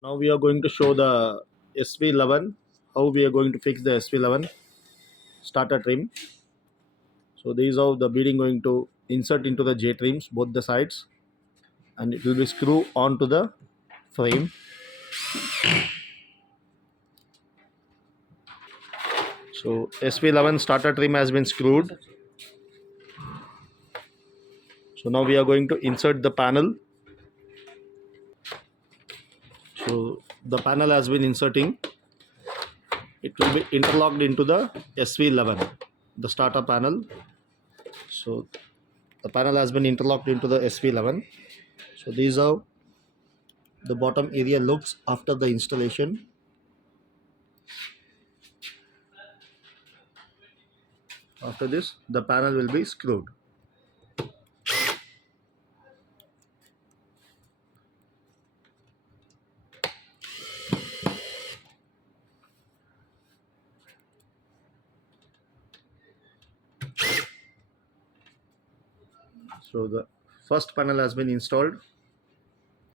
Now we are going to show the SV11, how we are going to fix the SV11 starter trim. So this is how the beading going to insert into the J trims, both the sides, and it will be screw onto the frame. So SV11 starter trim has been screwed. So now we are going to insert the panel. So the panel has been inserting. It will be interlocked into the SV11, the starter panel. So the panel has been interlocked into the SV11. So this is how the bottom area looks after the installation. After this, the panel will be screwed. So the first panel has been installed.